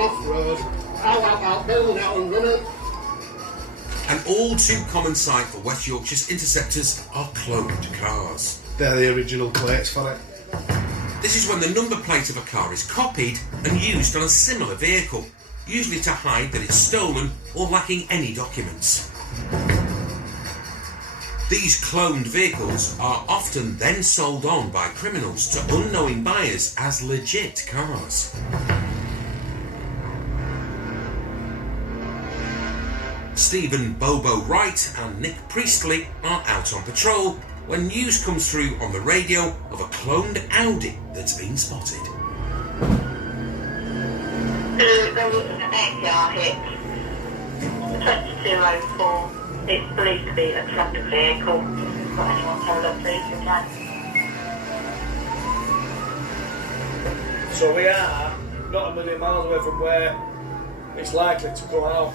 off-road. How about building out and running? An all too common sight for West Yorkshire's interceptors are cloned cars. They're the original plates for it. This is when the number plate of a car is copied and used on a similar vehicle, usually to hide that it's stolen or lacking any documents. These cloned vehicles are often then sold on by criminals to unknowing buyers as legit cars. Stephen Bobo Wright and Nick Priestley are out on patrol when news comes through on the radio of a cloned Audi that's been spotted. There was an APR hit, 2204. It's believed to be a truck vehicle. Got anyone told up, please? So we are not a million miles away from where it's likely to come out.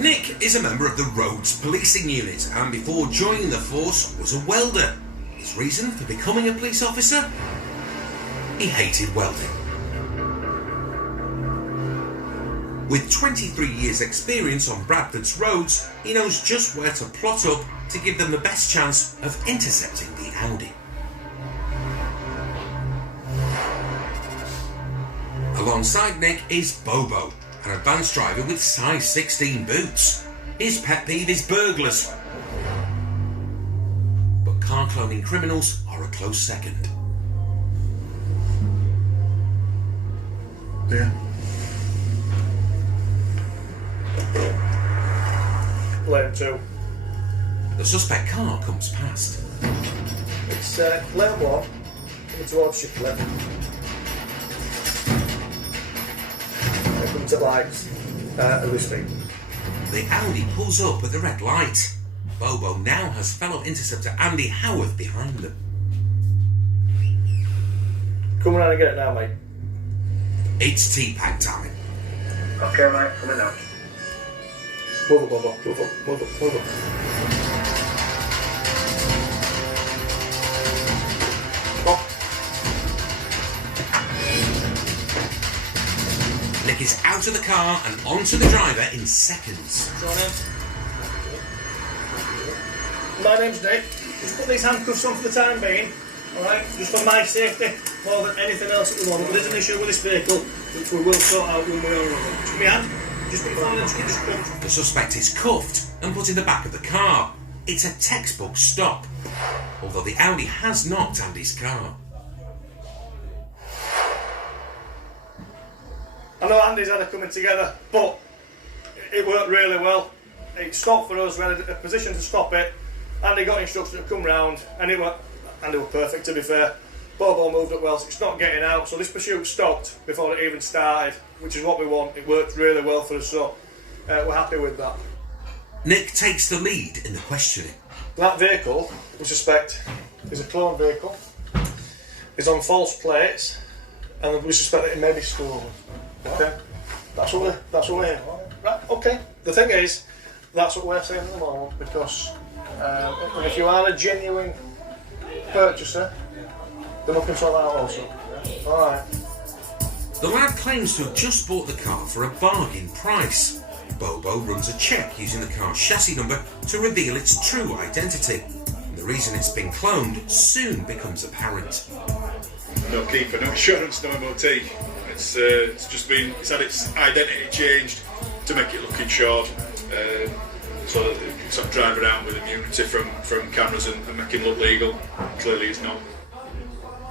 Nick is a member of the Roads Policing Unit and before joining the force was a welder. His reason for becoming a police officer? He hated welding. With 23 years experience on Bradford's roads, he knows just where to plot up to give them the best chance of intercepting the Audi. Alongside Nick is Bobo, an advanced driver with size 16 boots. His pet peeve is burglars. But car cloning criminals are a close second. Yeah. Lane 2. The suspect car comes past. It's lane 1, coming towards Shipley. It comes to lights at this speed. The Audi pulls up at the red light. Bobo now has fellow interceptor Andy Howarth behind them. Come around and get it now, mate. It's T-Pack time. Okay, mate, coming now. Move up, move up, move up, move up, move up. Nick is out of the car and onto the driver in seconds. My name's Nick. Just put these handcuffs on for the time being. Alright, just for my safety, more than anything else at the moment. There's an issue with this vehicle, which we will sort out when we are running. Just my hand. Just put your phone in, just come. The suspect is cuffed and put in the back of the car. It's a textbook stop, although the Audi has knocked Andy's car. I know Andy's had it coming together, but it worked really well. It stopped for us, we had a position to stop it. Andy got instructions to come round, and Andy was perfect to be fair. Bobo moved up well, so it's not getting out, so this pursuit stopped before it even started, which is what we want. It worked really well for us, so we're happy with that. Nick takes the lead in the questioning. That vehicle, we suspect, is a clone vehicle. It's on false plates, and we suspect that it may be stolen. Okay? That's what we're here. Right, okay. The thing is, that's what we're saying at the moment, because if you are a genuine purchaser, then we can sort that out also. Yeah? Alright. The lad claims to have just bought the car for a bargain price. Bobo runs a check using the car's chassis number to reveal its true identity. And the reason it's been cloned soon becomes apparent. No keeper, no insurance, no MOT. It's had its identity changed to make it look insured, so that it can sort of drive around with immunity from cameras and make it look legal. Clearly it's not.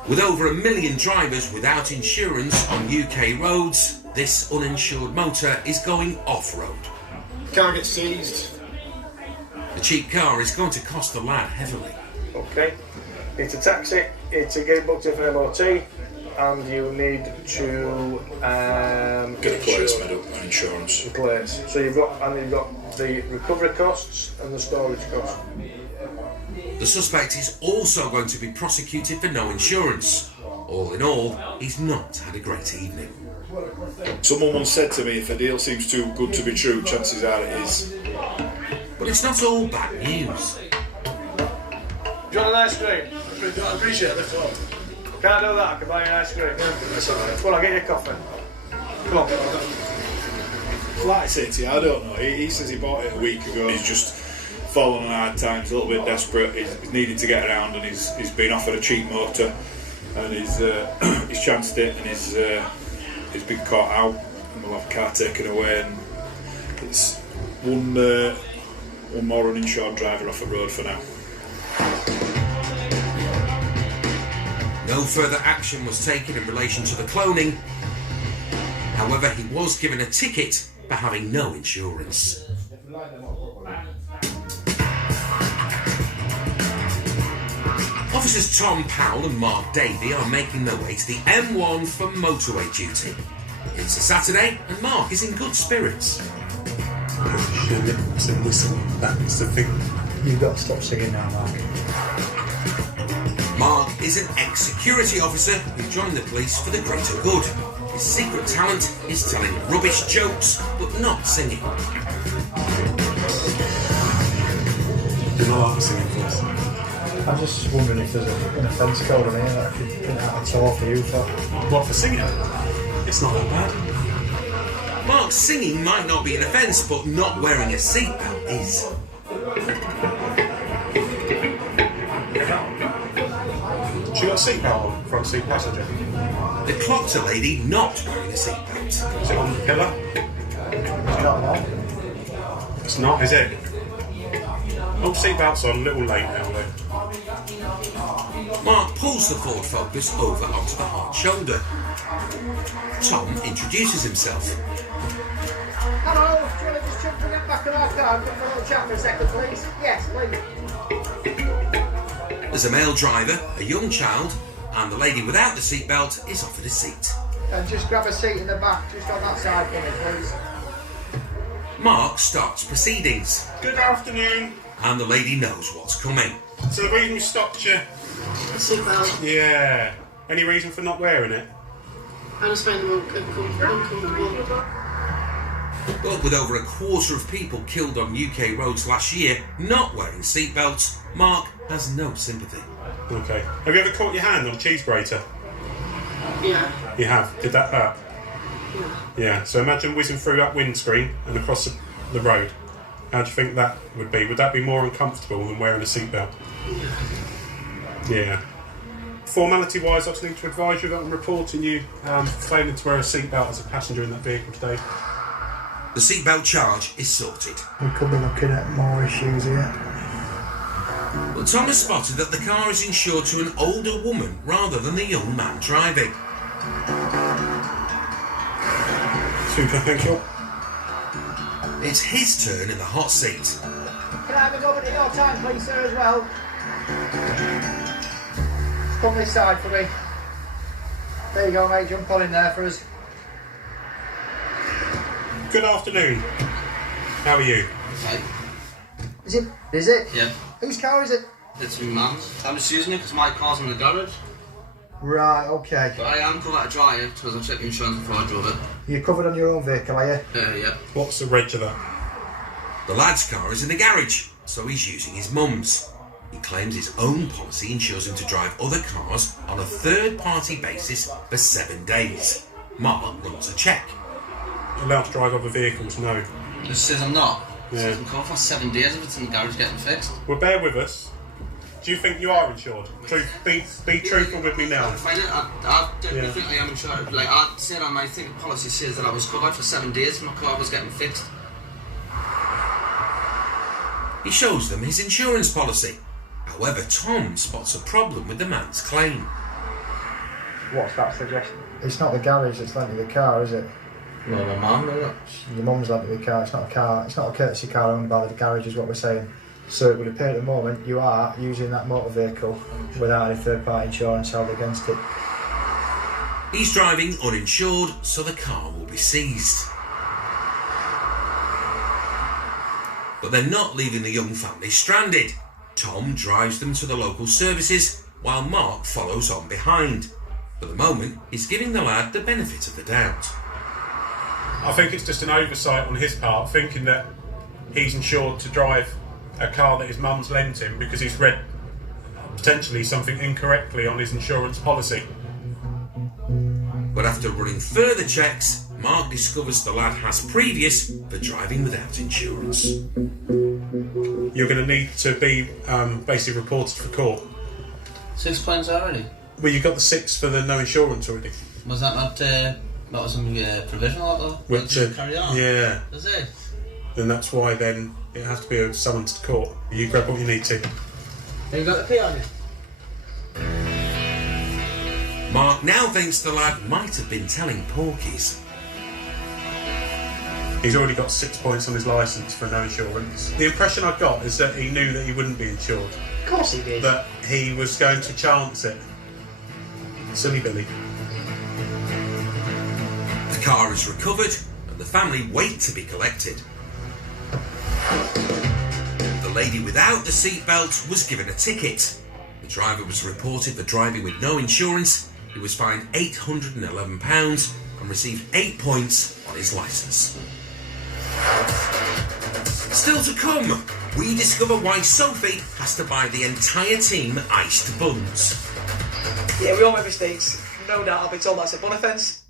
With over 1 million drivers without insurance on UK roads, this uninsured motor is going off-road. Car gets seized. The cheap car is going to cost the lad heavily. Okay. It's a taxi, it's a get booked in for MOT, and you need to Get the plates made up and insurance. the plates. So you've got the recovery costs and the storage costs. The suspect is also going to be prosecuted for no insurance. All in all, he's not had a great evening. Someone once said to me, if a deal seems too good to be true, chances are it is. But it's not all bad news. Do you want an ice cream? I appreciate the thought. Can't do that, I can buy you an ice cream. That's alright. Well, I'll get you a coffee. Come on. Like I say to you, I don't know. He says he bought it a week ago. He's just fallen on hard times, a little bit desperate. He's needed to get around, and he's been offered a cheap motor, and he's chanced it, and he's been caught out, and we'll have a car taken away, and it's one more uninsured driver off the road for now. No further action was taken in relation to the cloning. However, he was given a ticket for having no insurance. Officers Tom Powell and Mark Davey are making their way to the M1 for motorway duty. It's a Saturday and Mark is in good spirits. That's the thing. You've got to stop singing now, Mark. Mark is an ex-security officer who joined the police for the greater good. His secret talent is telling rubbish jokes, but not singing. You're not allowed to sing for us. I was just wondering if there's an offence code on here that I could print out a tour for you for. What, for singing? It's not that bad. Mark's singing might not be an offence, but not wearing a seatbelt is. She got a seatbelt on, front seat passenger. They clocked a lady not wearing a seatbelt. Is it on the pillar? It's not now. It's not, is it? Oh, seatbelts on, a little late now though. Mark pulls the Ford Focus over onto the hard shoulder. Tom introduces himself. Hello, do you want to just jump in the back of our car and come for a little chat for a second, please? Yes, please. There's a male driver, a young child, and the lady without the seatbelt is offered a seat. And just grab a seat in the back, just on that side for me, please. Mark starts proceedings, Good afternoon. and the lady knows what's coming. So the reason we stopped you? Seatbelt. Yeah. Any reason for not wearing it? I just find them uncomfortable. But with over a quarter of people killed on UK roads last year not wearing seatbelts, Mark has no sympathy. Okay. Have you ever caught your hand on a cheese grater? Yeah. You have. Did that hurt? Yeah. Yeah. So imagine whizzing through that windscreen and across the road. How do you think that would be? Would that be more uncomfortable than wearing a seatbelt? Yeah. Formality-wise, I just need to advise you that I'm reporting you failing to wear a seatbelt as a passenger in that vehicle today. The seatbelt charge is sorted. We could be looking at more issues here. But Tom has spotted that the car is insured to an older woman rather than the young man driving. Super, thank you. It's his turn in the hot seat. Can I have a moment of your time, please, sir, as well? Come this side for me. There you go, mate. Jump on in there for us. Good afternoon. How are you? Okay. Is it? Yeah. Whose car is it? It's my mum's. I'm just using it because my car's in the garage. Right, okay. But I am covered to drive because I checked the insurance before I drove it. You're covered on your own vehicle, are you? Yeah. What's the reg of that? The lad's car is in the garage, so he's using his mum's. He claims his own policy insures him to drive other cars on a third-party basis for 7 days. Mark runs a check. Allowed to drive other vehicles? No. It says I'm not. It Yeah. says I'm covered for 7 days if it's in the garage getting fixed. Well, bear with us. Do you think you are insured? Be truthful with me now. I definitely think I am insured. Like I said on my thing, policy says that I was covered for 7 days if my car was getting fixed. He shows them his insurance policy. However, Tom spots a problem with the man's claim. What's that suggestion? It's not the garage that's lent you the car, is it? Well, my mum did it. Your mum's lent you the car. It's not a car. It's not a courtesy car owned by the garage, is what we're saying. So it would appear at the moment you are using that motor vehicle without any third-party insurance held against it. He's driving uninsured, so the car will be seized. But they're not leaving the young family stranded. Tom drives them to the local services, while Mark follows on behind. For the moment, he's giving the lad the benefit of the doubt. I think it's just an oversight on his part, thinking that he's insured to drive a car that his mum's lent him because he's read potentially something incorrectly on his insurance policy. But after running further checks, Mark discovers the lad has previous for driving without insurance. You're going to need to be basically reported for court. 6 points already? Well, you got the 6 for the no insurance already. Was that not some provisional though? Which, carry on? yeah. Is it? And that's why then it has to be summoned to court. You grab what you need to. Have you got the P on you? Mark now thinks the lad might have been telling porkies. He's already got 6 points on his licence for no insurance. The impression I got is that he knew that he wouldn't be insured. Of course he did. That he was going to chance it. Silly Billy. The car is recovered and the family wait to be collected. The lady without the seatbelt was given a ticket. The driver was reported for driving with no insurance. He was fined £811 and received 8 points on his licence. Still to come, we discover why Sophie has to buy the entire team iced buns. Yeah, we all make mistakes. No doubt I'll be told that's a bun offence.